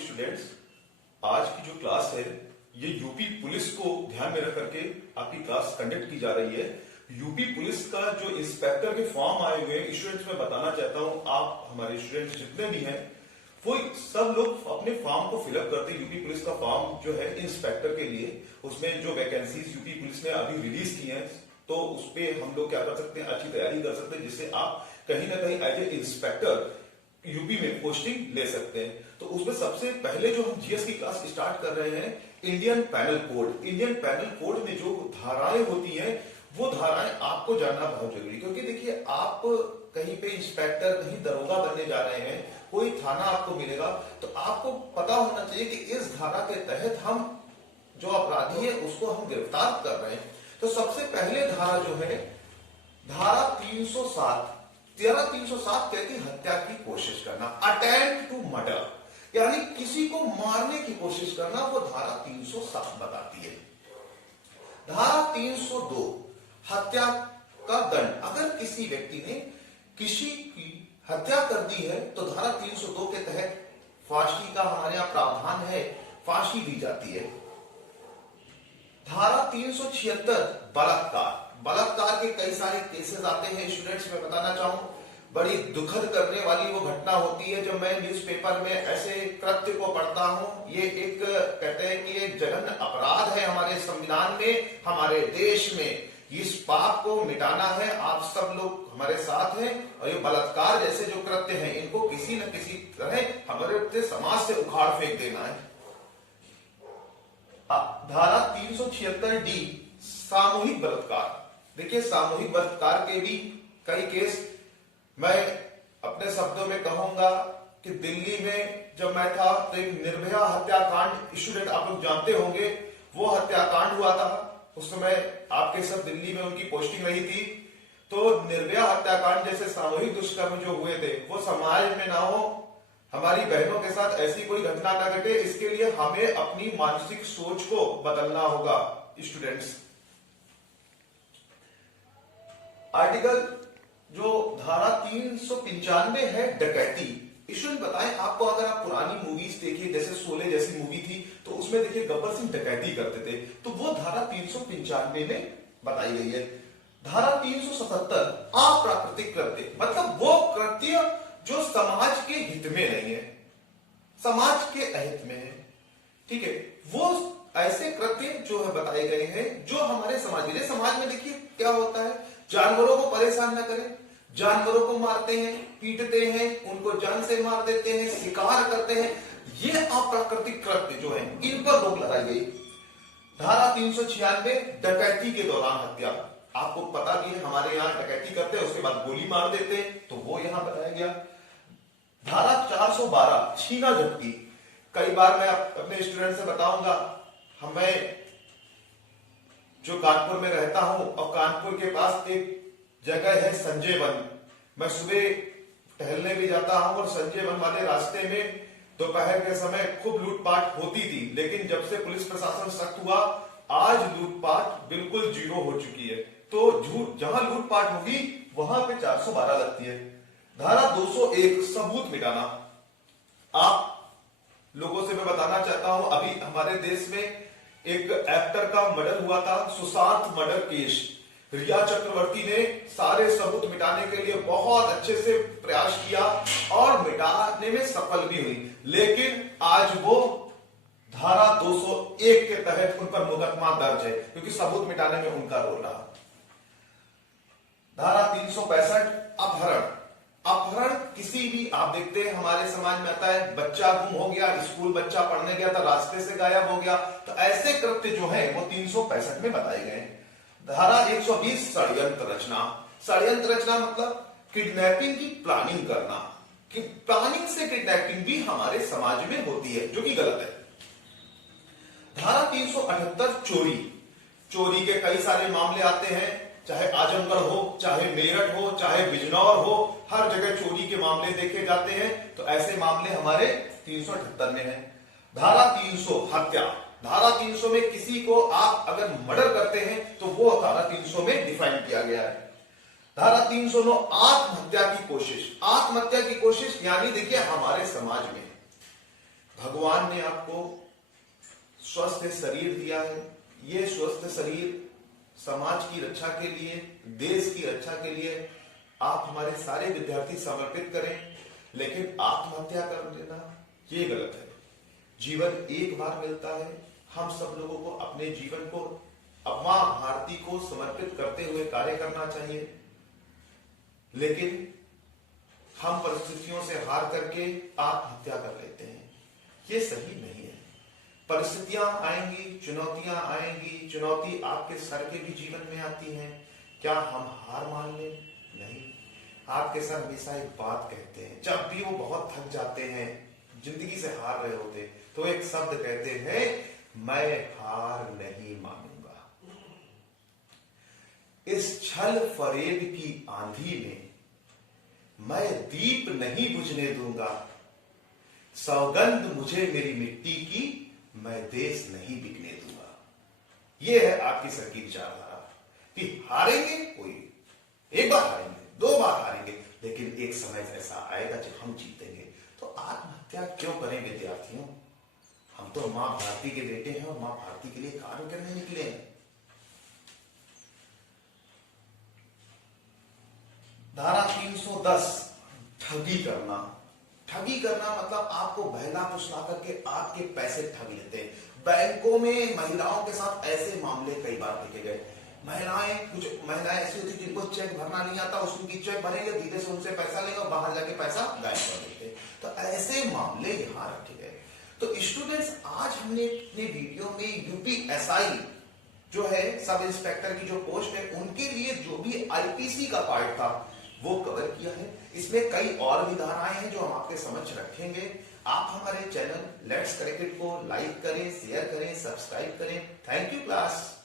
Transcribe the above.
Students, आज की जो क्लास है ये यूपी पुलिस को ध्यान में रख करके आपकी क्लास कंडक्ट की जा रही है। यूपी पुलिस का जो इंस्पेक्टर के फॉर्म आए हुए हैं स्टूडेंट्स, मैं बताना चाहता हूं, आप हमारे स्टूडेंट्स जितने भी हैं वो सब लोग अपने फॉर्म को फिलअप करते हैं। यूपी पुलिस का फॉर्म जो है इंस्पेक्टर के लिए, उसमें जो वैकेंसीज यूपी पुलिस ने अभी रिलीज की हैं, तो उस पर हम लोग क्या कर सकते हैं, अच्छी तैयारी कर सकते हैं, जिससे आप कहीं ना कहीं एज ए इंस्पेक्टर यूपी में पोस्टिंग ले सकते हैं। तो उसमें सबसे पहले जो हम जीएस की क्लास स्टार्ट कर रहे हैं, Indian panel code. Indian panel code में जो धाराएं होती हैं वो धाराएं आपको जानना बहुत जरूरी, क्योंकि देखिए आप कहीं पे इंस्पेक्टर, कहीं दरोगा बनने जा रहे हैं, कोई थाना आपको मिलेगा, तो आपको पता होना चाहिए कि इस धारा के तहत हम जो अपराधी है उसको हम गिरफ्तार कर रहे हैं। तो सबसे पहले धारा जो है, धारा 307 कहती हत्या की कोशिश करना, अटेम्प्ट टू मर्डर, यानी किसी को मारने की कोशिश करना, वो धारा 307 बताती है। धारा 302 हत्या का दंड, अगर किसी व्यक्ति ने किसी की हत्या कर दी है तो धारा 302 के तहत फांसी का हमारे यहां प्रावधान है, फांसी दी जाती है। धारा 376 बलात्कार के कई सारे केसेस आते हैं स्टूडेंट्स, मैं बताना चाहूं, बड़ी दुखद करने वाली वो घटना होती है। जब मैं न्यूज़पेपर में ऐसे कृत्य को पढ़ता हूं, ये एक कहते हैं कि एक जघन्य अपराध है हमारे संविधान में, हमारे देश में। इस पाप को मिटाना है, आप सब लोग हमारे साथ हैं, और ये बलात्कार जैसे जो कृत्य हैं इनको किसी न किसी तरह हमारे समाज से उखाड़ फेंक देना है। धारा 376D सामूहिक बलात्कार। देखिए सामूहिक बलात्कार के भी कई केस, मैं अपने शब्दों में कहूंगा कि दिल्ली में जब मैं था तो एक निर्भया हत्याकांड, स्टूडेंट आप लोग जानते होंगे, वो हत्याकांड हुआ था। उस समय आपके सब दिल्ली में उनकी पोस्टिंग रही थी। तो निर्भया हत्याकांड जैसे सामूहिक दुष्कर्म जो हुए थे वो समाज में ना हो, हमारी बहनों के साथ ऐसी कोई घटना ना घटे, इसके लिए हमें अपनी मानसिक सोच को बदलना होगा स्टूडेंट्स। आर्टिकल जो धारा 395 है डकैती। स्टूडेंट बताएं आपको, अगर आप पुरानी मूवीज देखिए, जैसे शोले जैसी मूवी थी, तो उसमें देखिए गब्बर सिंह डकैती करते थे, तो वो धारा 395 में बताई गई है। धारा 377 अप्राकृतिक कृत्य, मतलब वो कृत्य जो समाज के हित में नहीं है, समाज के अहित में है, ठीक है, वो ऐसे कृत्य जो है बताए गए हैं जो हमारे समाज में देखिए क्या होता है, जानवरों को परेशान न करें, जानवरों को मारते हैं, पीटते हैं, उनको जान से मार देते हैं, शिकार करते हैं, ये अप्राकृतिक कृत्य जो है इन पर रोक लगाई गई। धारा 396 डकैती के दौरान हत्या। आपको पता भी है हमारे यहाँ डकैती करते हैं उसके बाद गोली मार देते हैं, तो वो यहां बताया गया। धारा 412 छीना झपटी। कई बार मैं अपने स्टूडेंट से बताऊंगा, हमें जो कानपुर में रहता हूं और कानपुर के पास एक जगह है संजय वन, मैं सुबह टहलने भी जाता हूं और संजय वन वाले रास्ते में दोपहर के समय खूब लूटपाट होती थी, लेकिन जब से पुलिस प्रशासन सख्त हुआ आज लूटपाट बिल्कुल जीरो हो चुकी है। तो जहां लूटपाट होगी वहां पे 412 लगती है। धारा 201 सबूत मिटाना। आप लोगों से मैं बताना चाहता हूं, अभी हमारे देश में एक एक्टर का मर्डर हुआ था, सुशांत मर्डर केस। रिया चक्रवर्ती ने सारे सबूत मिटाने के लिए बहुत अच्छे से प्रयास किया और मिटाने में सफल भी हुई, लेकिन आज वो धारा 201 के तहत उन पर मुकदमा दर्ज है, क्योंकि सबूत मिटाने में उनका रोल रहा। धारा 365 अपहरण। अपहरण किसी भी, आप देखते हैं हमारे समाज में आता है, बच्चा गुम हो गया, स्कूल बच्चा पढ़ने गया था, रास्ते से गायब हो गया, तो ऐसे कृत्य जो है वो 365 में बताए गए। धारा 120 षड्यंत्र रचना। षड्यंत्र रचना मतलब किडनैपिंग की प्लानिंग करना, कि प्लानिंग से किडनैपिंग भी हमारे समाज में होती है, जो कि गलत है। धारा 378 चोरी। चोरी के कई सारे मामले आते हैं, चाहे आजमगढ़ हो, चाहे मेरठ हो, चाहे बिजनौर हो, हर जगह चोरी के मामले देखे जाते हैं, तो ऐसे मामले हमारे 378 में है। धारा 300 हत्या। धारा 300 में किसी को आप अगर मर्डर करते हैं तो वो धारा 300 में डिफाइन किया गया है। धारा 309 आत्महत्या की कोशिश। आत्महत्या की कोशिश यानी देखिए हमारे समाज में भगवान ने आपको स्वस्थ शरीर दिया है। ये स्वस्थ शरीर समाज की रक्षा के लिए, देश की रक्षा के लिए आप हमारे सारे विद्यार्थी समर्पित करें, लेकिन आत्महत्या कर लेना ये गलत है। जीवन एक बार मिलता है, हम सब लोगों को अपने जीवन को मां भारती को समर्पित करते हुए कार्य करना चाहिए। लेकिन हम परिस्थितियों से हार करके आत्महत्या कर लेते हैं, ये सही नहीं है। परिस्थितियां आएंगी, चुनौतियां आएंगी, चुनौती आपके सर के भी जीवन में आती हैं। क्या हम हार मान लें? नहीं। आपके सर हमेशा एक बात कहते हैं, जब भी वो बहुत थक जाते हैं, जिंदगी से हार रहे होते, तो एक शब्द कहते हैं, मैं हार नहीं मानूंगा। इस छल फरेब की आंधी में मैं दीप नहीं बुझने दूंगा। सौगंध मुझे मेरी मिट्टी की, मैं देश नहीं बिकने दूंगा। यह है आपकी सर की विचारधारा कि हारेंगे, कोई एक बार हारेंगे, 2 बार हारेंगे, लेकिन एक समय ऐसा आएगा जब हम जीतेंगे। तो आत्महत्या क्यों करें विद्यार्थियों? हम तो मां भारती के बेटे हैं और मां भारती के लिए कार्य करने निकले हैं। धारा 310 ठगी करना। ठगी करना मतलब आपको बहला फुसला करके आपके पैसे ठग लेते हैं। बैंकों में महिलाओं के साथ ऐसे मामले कई बार देखे गए। कुछ महिलाएं ऐसी होती जिनको चेक भरना नहीं आता, उसकी चेक भरेंगे, धीरे से उनसे पैसा लेंगे और बाहर जाके पैसा गायब कर देते। तो ऐसे मामले यहाँ रखे गए। तो स्टूडेंट्स, आज हमने अपने वीडियो में यूपीएसआई जो है, सब इंस्पेक्टर की जो पोस्ट है, उनके लिए जो भी आईपीसी का पार्ट था वो कवर किया है। इसमें कई और भी धाराएं हैं जो हम आपके समक्ष रखेंगे। आप हमारे चैनल लेट्स करेक्ट इट को लाइक करें, शेयर करें, सब्सक्राइब करें। Thank you class.